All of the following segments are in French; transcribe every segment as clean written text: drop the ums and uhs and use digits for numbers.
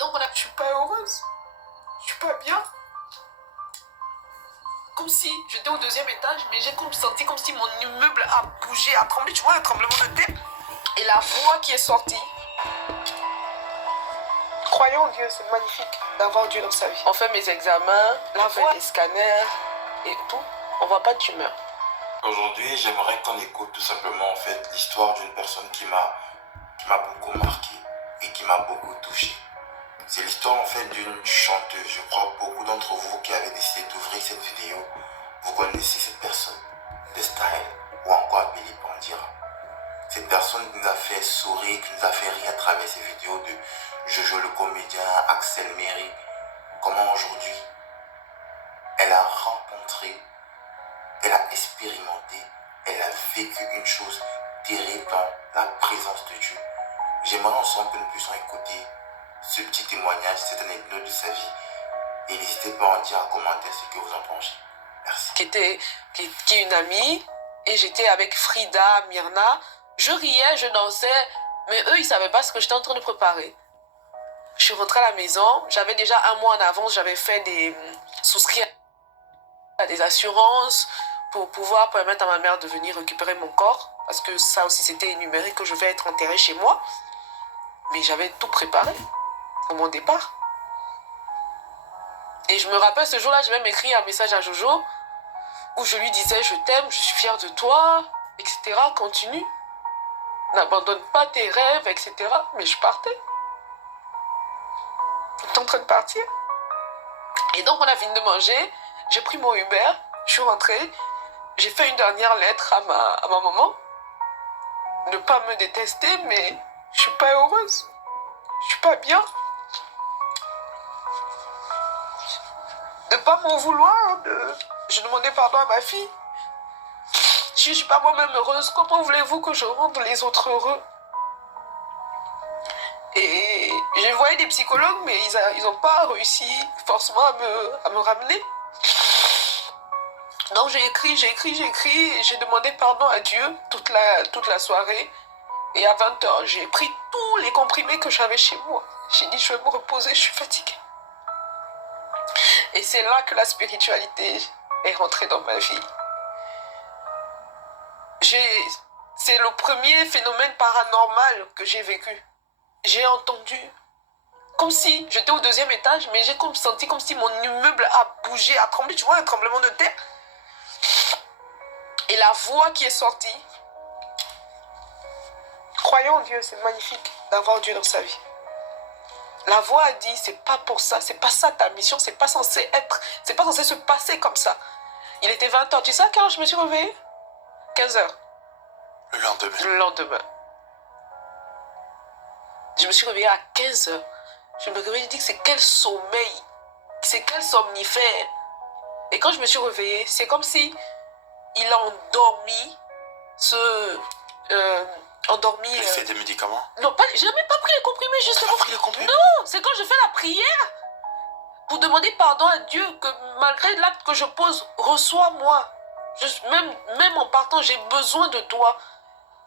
donc, je suis pas heureuse. Je suis pas bien. Comme si j'étais au deuxième étage, mais j'ai senti comme si mon immeuble a bougé, a tremblé. Tu vois, un tremblement de terre. Et la voix qui est sortie. Croyons en Dieu, c'est magnifique d'avoir Dieu dans sa vie. On fait mes examens, la voix, les scanners et tout. On voit pas de tumeur. Aujourd'hui, j'aimerais qu'on écoute tout simplement en fait l'histoire d'une personne qui m'a beaucoup marqué et qui m'a beaucoup touché. C'est l'histoire en fait d'une chanteuse. Je crois que beaucoup d'entre vous qui avez décidé d'ouvrir cette vidéo, vous connaissez cette personne, The Style, ou encore appelée Pandira. Cette personne qui nous a fait sourire, qui nous a fait rire à travers ces vidéos de Jojo le comédien, Axel Méry. Comment aujourd'hui, elle a rencontré, elle a expérimenté, elle a vécu une chose terrible dans la présence de Dieu. J'aimerais ensemble que nous puissions écouter ce petit témoignage, cette anecdote de sa vie. Et n'hésitez pas à en dire en commentaire ce que vous en pensez. Merci. Qui est une amie, et j'étais avec Frida, Myrna. Je riais, je dansais, mais eux, ils savaient pas ce que j'étais en train de préparer. Je suis rentrée à la maison, j'avais déjà un mois en avance, j'avais fait souscrire à des assurances pour pouvoir permettre à ma mère de venir récupérer mon corps, parce que ça aussi c'était énuméré que je vais être enterrée chez moi. Mais j'avais tout préparé pour mon départ. Et je me rappelle, ce jour-là, j'ai même écrit un message à Jojo où je lui disais « Je t'aime, je suis fière de toi, etc. Continue. N'abandonne pas tes rêves, etc. » Mais je partais. J'étais en train de partir. Et donc, on a fini de manger. J'ai pris mon Uber. Je suis rentrée. J'ai fait une dernière lettre à ma maman. Ne pas me détester, mais je suis pas heureuse. Je suis pas bien. De pas m'en vouloir. Je demandais pardon à ma fille. Si je suis pas moi-même heureuse, comment voulez-vous que je rende les autres heureux? Et je voyais des psychologues, mais ils n'ont pas réussi forcément à me ramener. Donc j'ai écrit, et j'ai demandé pardon à Dieu toute la soirée. Et à 20h, j'ai pris tous les comprimés que j'avais chez moi. J'ai dit, je vais me reposer, je suis fatiguée. Et c'est là que la spiritualité est rentrée dans ma vie. C'est le premier phénomène paranormal que j'ai vécu. J'ai entendu, comme si j'étais au deuxième étage, mais j'ai senti comme si mon immeuble a bougé, a tremblé, tu vois, un tremblement de terre. Et la voix qui est sortie. Croyons en Dieu, c'est magnifique d'avoir Dieu dans sa vie. La voix a dit, c'est pas pour ça, c'est pas ça ta mission, c'est pas censé se passer comme ça. Il était 20h, tu sais à quelle heure je me suis réveillée? 15h. Le lendemain. Je me suis réveillée à 15h. Je me réveille, je dis que c'est quel sommeil, c'est quel somnifère. Et quand je me suis réveillée, c'est comme si il a endormi endormi. Il fait des médicaments? Non, j'ai même pas pris les comprimés, justement. Pas pris les comprimés? Non, c'est quand je fais la prière pour demander pardon à Dieu que malgré l'acte que je pose, reçois-moi. Même en partant, j'ai besoin de toi.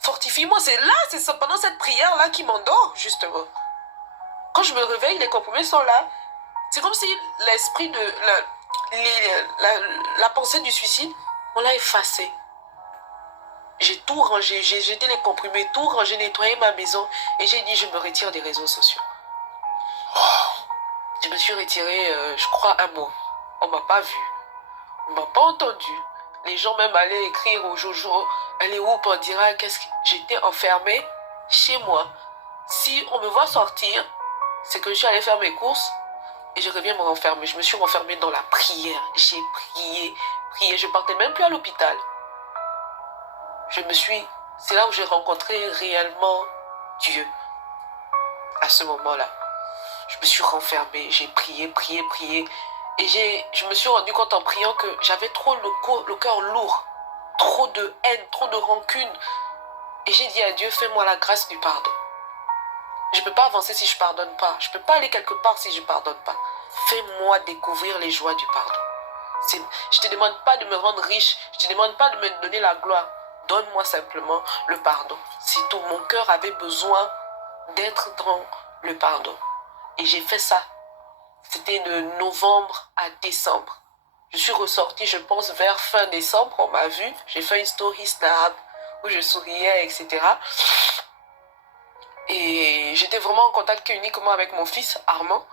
Fortifie-moi. C'est pendant cette prière-là qui m'endort, justement. Quand je me réveille, les comprimés sont là. C'est comme si l'esprit de la pensée du suicide, on l'a effacé. J'ai tout rangé, j'ai jeté les comprimés, tout rangé, nettoyé ma maison. Et j'ai dit, je me retire des réseaux sociaux. Je me suis retirée, je crois, un mois. On m'a pas vu. On m'a pas entendu. Les gens même allaient écrire au Jojo, elle est où pour dire, j'étais enfermée chez moi. Si on me voit sortir, c'est que je suis allée faire mes courses et je reviens me renfermer. Je me suis renfermée dans la prière. J'ai prié. Je partais même plus à l'hôpital. C'est là où j'ai rencontré réellement Dieu. À ce moment-là. Je me suis renfermée, j'ai prié. Et je me suis rendu compte en priant que j'avais trop le cœur lourd. Trop de haine, trop de rancune. Et j'ai dit à Dieu, fais-moi la grâce du pardon. Je ne peux pas avancer si je ne pardonne pas. Je ne peux pas aller quelque part si je ne pardonne pas. Fais-moi découvrir les joies du pardon. Je ne te demande pas de me rendre riche. Je ne te demande pas de me donner la gloire. Donne-moi simplement le pardon. C'est tout. Mon cœur avait besoin d'être dans le pardon. Et j'ai fait ça. C'était de novembre à décembre. Je suis ressortie, je pense, vers fin décembre. On m'a vu. J'ai fait une story Snap où je souriais, etc. Et j'étais vraiment en contact uniquement avec mon fils, Armand,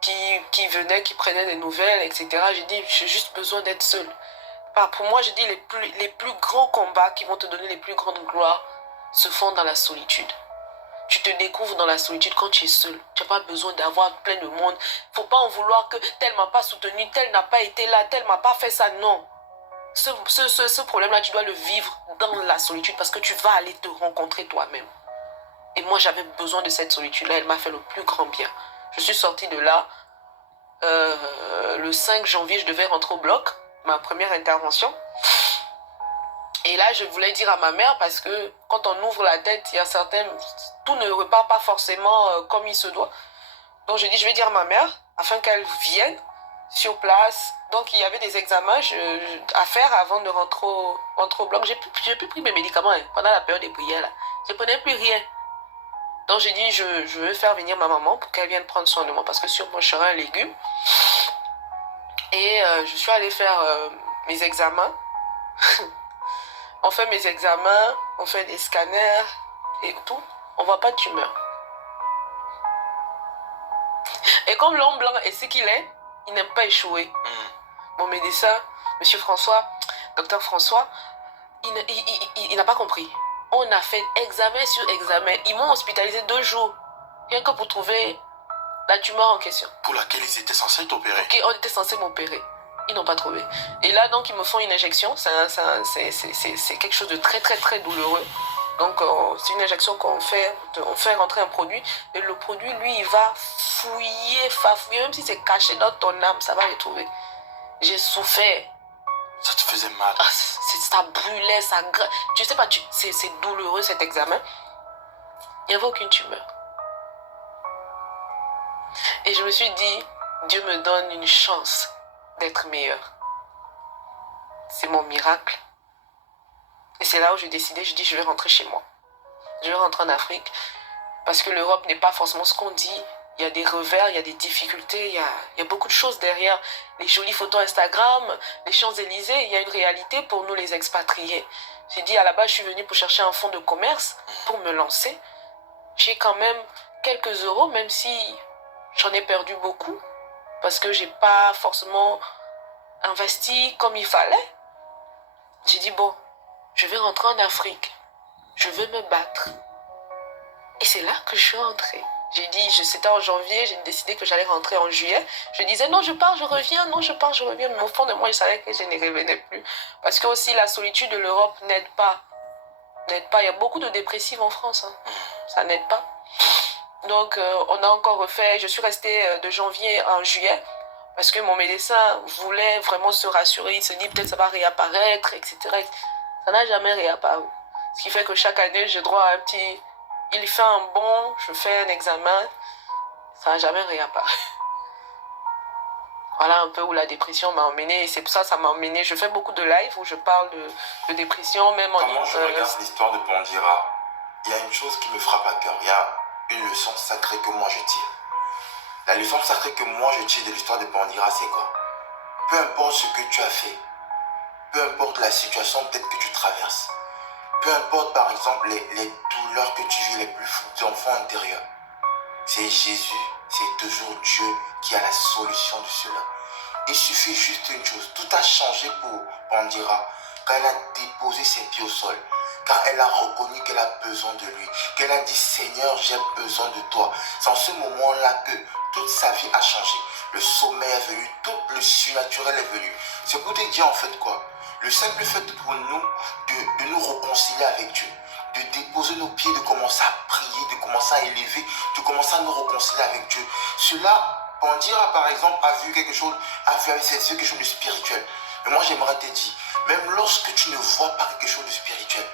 qui venait, qui prenait des nouvelles, etc. J'ai dit, j'ai juste besoin d'être seule. Pour moi, j'ai dit, les plus grands combats qui vont te donner les plus grandes gloires se font dans la solitude. Tu te découvres dans la solitude quand tu es seul. Tu n'as pas besoin d'avoir plein de monde. Faut pas en vouloir que tel m'a pas soutenu, tel n'a pas été là, tel m'a pas fait ça. Non. Ce problème-là, tu dois le vivre dans la solitude parce que tu vas aller te rencontrer toi-même. Et moi, j'avais besoin de cette solitude-là. Elle m'a fait le plus grand bien. Je suis sortie de là. Le 5 janvier, je devais rentrer au bloc. Ma première intervention. Et là, je voulais dire à ma mère, parce que quand on ouvre la tête, il y a certains... Tout ne repart pas forcément comme il se doit. Donc, je dis, je vais dire à ma mère, afin qu'elle vienne sur place. Donc, il y avait des examens à faire avant de rentrer au bloc. J'ai plus pris mes médicaments pendant la période des prières. Là. Je ne prenais plus rien. Donc, j'ai dit, je veux faire venir ma maman pour qu'elle vienne prendre soin de moi, parce que sûrement, je serai un légume. Et je suis allée faire mes examens. On fait mes examens, on fait des scanners et tout. On voit pas de tumeur. Et comme l'homme blanc est ce qu'il est, il n'aime pas échouer. Mon médecin, monsieur François, docteur François, il n'a pas compris. On a fait examen sur examen. Ils m'ont hospitalisé 2 jours. Rien que pour trouver la tumeur en question. Pour laquelle ils étaient censés t'opérer. Ok, on était censé m'opérer. Ils n'ont pas trouvé. Et là, donc, ils me font une injection. C'est quelque chose de très, très, très douloureux. Donc, c'est une injection qu'on fait. On fait rentrer un produit. Et le produit, lui, il va fouiller. Même si c'est caché dans ton âme, ça va le trouver. J'ai souffert. Ça te faisait mal. Ah, ça brûlait, ça... Tu sais pas, c'est douloureux cet examen. Il n'y avait aucune tumeur. Et je me suis dit, Dieu me donne une chance d'être meilleure. C'est mon miracle. Et c'est là où j'ai décidé, je dis, je vais rentrer chez moi. Je vais rentrer en Afrique. Parce que l'Europe n'est pas forcément ce qu'on dit. Il y a des revers, il y a des difficultés, il y a beaucoup de choses derrière. Les jolies photos Instagram, les Champs-Élysées, il y a une réalité pour nous les expatriés. J'ai dit, à la base, je suis venue pour chercher un fonds de commerce, pour me lancer. J'ai quand même quelques euros, même si j'en ai perdu beaucoup. Parce que j'ai pas forcément investi comme il fallait. J'ai dit, bon, je vais rentrer en Afrique. Je veux me battre. Et c'est là que je suis rentrée. J'ai dit, c'était en janvier, j'ai décidé que j'allais rentrer en juillet. Je disais, non, je pars, je reviens, non, je pars, je reviens. Mais au fond de moi, je savais que je ne revenais plus. Parce que aussi, la solitude de l'Europe n'aide pas. N'aide pas. Il y a beaucoup de dépressifs en France. Hein. Ça n'aide pas. Donc, on a encore refait. Je suis restée de janvier à juillet. Parce que mon médecin voulait vraiment se rassurer. Il se dit, peut-être ça va réapparaître, etc. Ça n'a jamais réapparu. Ce qui fait que chaque année, j'ai droit à un petit... Il fait un bon, je fais un examen, ça n'a jamais réapparu. Voilà un peu où la dépression m'a emmenée. Et c'est pour ça que ça m'a emmenée. Je fais beaucoup de live où je parle de dépression, même en... Comment je regarde l'histoire de Pandira, il y a une chose qui me frappe à cœur. Il y a une leçon sacrée que moi je tire. La leçon sacrée que moi je tire de l'histoire de Pandira, c'est quoi? Peu importe ce que tu as fait, peu importe la situation peut-être que tu traverses, peu importe par exemple les douleurs que tu vis les plus d'enfants intérieurs, c'est Jésus, c'est toujours Dieu qui a la solution de cela. Il suffit juste une chose, tout a changé pour Pandira quand elle a déposé ses pieds au sol, quand elle a reconnu qu'elle a besoin de lui, qu'elle a dit Seigneur, j'ai besoin de toi. C'est en ce moment-là que toute sa vie a changé. Le sommeil est venu, tout le surnaturel est venu. C'est pour te dire en fait quoi? Le simple fait pour nous de nous réconcilier avec Dieu, de déposer nos pieds, de commencer à prier, de commencer à élever, de commencer à nous réconcilier avec Dieu. Cela, Pandira par exemple, a vu quelque chose, a vu avec ses yeux quelque chose de spirituel. Mais moi j'aimerais te dire, même lorsque tu ne vois pas quelque chose de spirituel,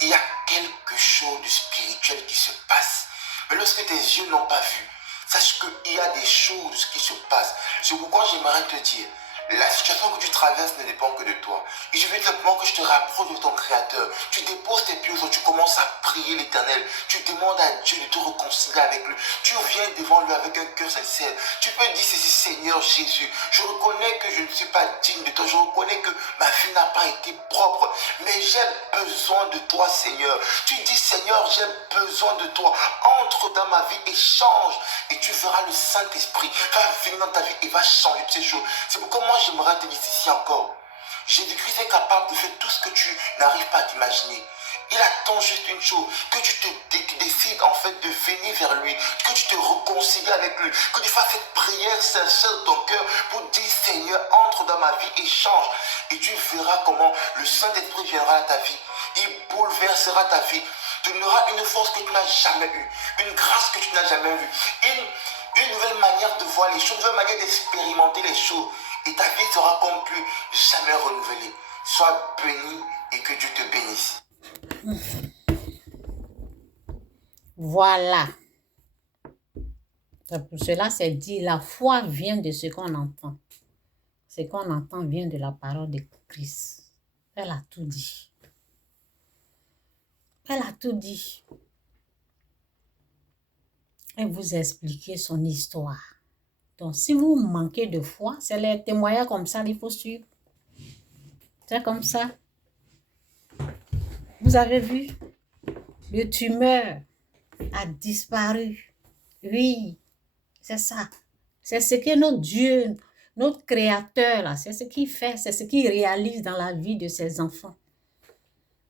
il y a quelque chose de spirituel qui se passe. Mais lorsque tes yeux n'ont pas vu, sache qu'il y a des choses qui se passent. C'est pourquoi j'aimerais te dire, La situation que tu traverses ne dépend que de toi. Et je veux simplement que je te rapproche de ton Créateur. Tu déposes tes pieds au sol, tu commences à prier l'Éternel. Tu demandes à Dieu de te réconcilier avec lui. Tu viens devant lui avec un cœur sincère. Tu peux dire ceci: Seigneur Jésus, je reconnais que je ne suis pas digne de toi. Je reconnais que ma vie n'a pas été propre. Mais j'ai besoin de toi, Seigneur. Tu dis: Seigneur, j'ai besoin de toi. Entre dans ma vie et change. Et tu verras le Saint-Esprit va venir dans ta vie et va changer toutes ces choses. C'est pourquoi moi j'aimerais te dire ceci encore. Jésus-Christ est capable de faire tout ce que tu n'arrives pas à t'imaginer. Il attend juste une chose, que tu te décides en fait de venir vers lui, que tu te réconcilies avec lui, que tu fasses cette prière sincère de ton cœur pour dire: Seigneur, entre dans ma vie et change. Et tu verras comment le Saint-Esprit viendra dans ta vie. Il bouleversera ta vie. Tu auras une force que tu n'as jamais eue, une grâce que tu n'as jamais vue, une nouvelle manière de voir les choses, une nouvelle manière d'expérimenter les choses. Et ta vie sera comme plus jamais renouvelée. Sois béni et que Dieu te bénisse. Voilà. Pour cela, c'est dit, la foi vient de ce qu'on entend. Ce qu'on entend vient de la parole de Christ. Elle a tout dit. Elle a tout dit. Elle vous a expliqué son histoire. Donc, si vous manquez de foi, c'est les témoignages comme ça qu'il faut suivre. C'est comme ça. Vous avez vu? Le tumeur a disparu. Oui, c'est ça. C'est ce que notre Dieu, notre Créateur, là, c'est ce qu'il fait, c'est ce qu'il réalise dans la vie de ses enfants.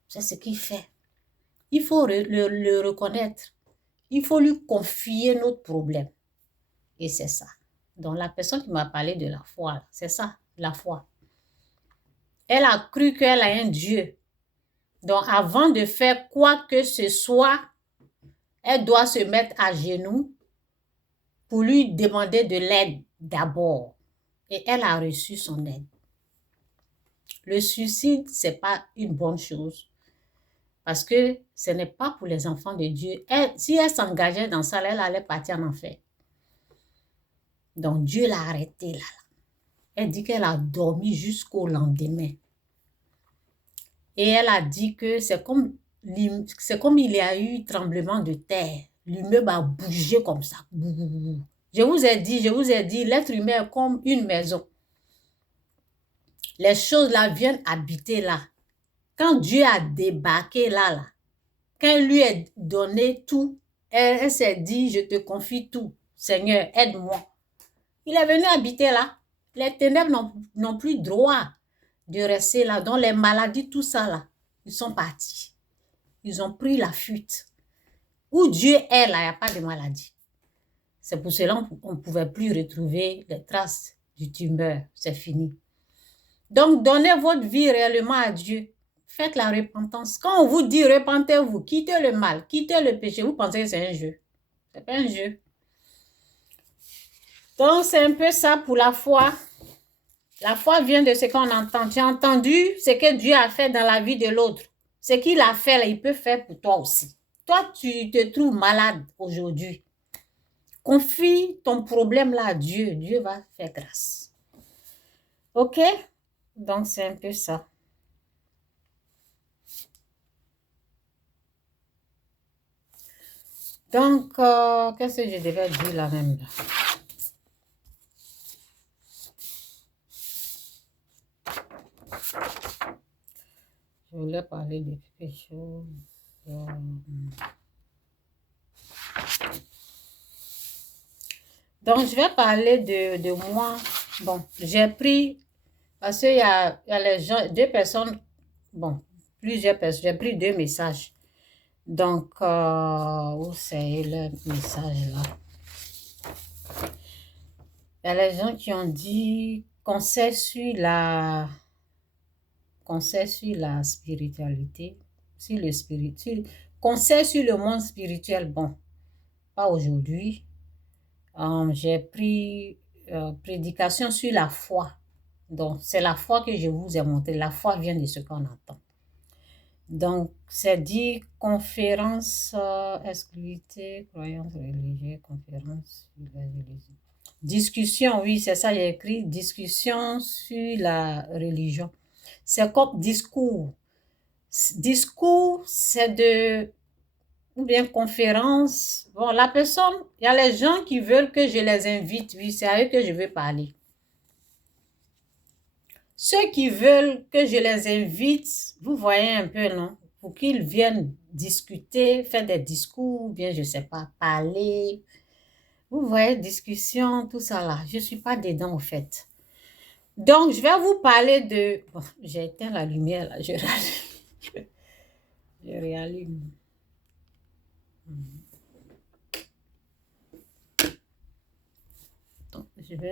C'est ce qu'il fait. Il faut le reconnaître. Il faut lui confier notre problème. Et c'est ça. Donc, la personne qui m'a parlé de la foi, c'est ça, la foi. Elle a cru qu'elle a un Dieu. Donc, avant de faire quoi que ce soit, elle doit se mettre à genoux pour lui demander de l'aide d'abord. Et elle a reçu son aide. Le suicide, ce n'est pas une bonne chose. Parce que ce n'est pas pour les enfants de Dieu. Si elle s'engageait dans ça, elle allait partir en enfer. Donc, Dieu l'a arrêtée là. Elle dit qu'elle a dormi jusqu'au lendemain. Et elle a dit que c'est comme il y a eu tremblement de terre. L'immeuble a bougé comme ça. Je vous ai dit, l'être humain est comme une maison. Les choses là viennent habiter là. Quand Dieu a débarqué là, quand il lui a donné tout, elle s'est dit: je te confie tout. Seigneur, aide-moi. Il est venu habiter là. Les ténèbres n'ont plus droit de rester là. Donc les maladies, tout ça là, ils sont partis. Ils ont pris la fuite. Où Dieu est là, il n'y a pas de maladie. C'est pour cela qu'on ne pouvait plus retrouver les traces du tumeur. C'est fini. Donc, donnez votre vie réellement à Dieu. Faites la repentance. Quand on vous dit repentez-vous, quittez le mal, quittez le péché, vous pensez que c'est un jeu. Ce n'est pas un jeu. Donc, c'est un peu ça pour la foi. La foi vient de ce qu'on entend. Tu as entendu ce que Dieu a fait dans la vie de l'autre. Ce qu'il a fait, là, il peut faire pour toi aussi. Toi, tu te trouves malade aujourd'hui. Confie ton problème là à Dieu. Dieu va faire grâce. OK? Donc, c'est un peu ça. Donc, qu'est-ce que je devais dire là même là? Je voulais parler de quelque chose. Donc, je vais parler de moi. Bon, j'ai pris, parce qu'il y a les gens, deux personnes, bon, plusieurs personnes, j'ai pris 2 messages. Donc, où c'est le message là? Il y a les gens qui ont dit conseil sur la spiritualité, conseil sur le monde spirituel. Bon, pas aujourd'hui. J'ai pris prédication sur la foi. Donc, c'est la foi que je vous ai montré. La foi vient de ce qu'on entend. Donc, c'est dit conférence, exclusivité, croyance religieuse, conférence sur la religion. Discussion, oui, c'est ça, j'ai écrit discussion sur la religion. C'est comme discours. Discours, c'est de, ou bien conférence. Bon, la personne, il y a les gens qui veulent que je les invite, oui, c'est à eux que je veux parler. Ceux qui veulent que je les invite, vous voyez un peu, non? Pour qu'ils viennent discuter, faire des discours, ou bien, je ne sais pas, parler. Vous voyez, discussion, tout ça là. Je ne suis pas dedans, au fait. Donc, je vais vous parler de... Bon, j'ai éteint la lumière, là. Je rallume. Je réallume. Donc, je vais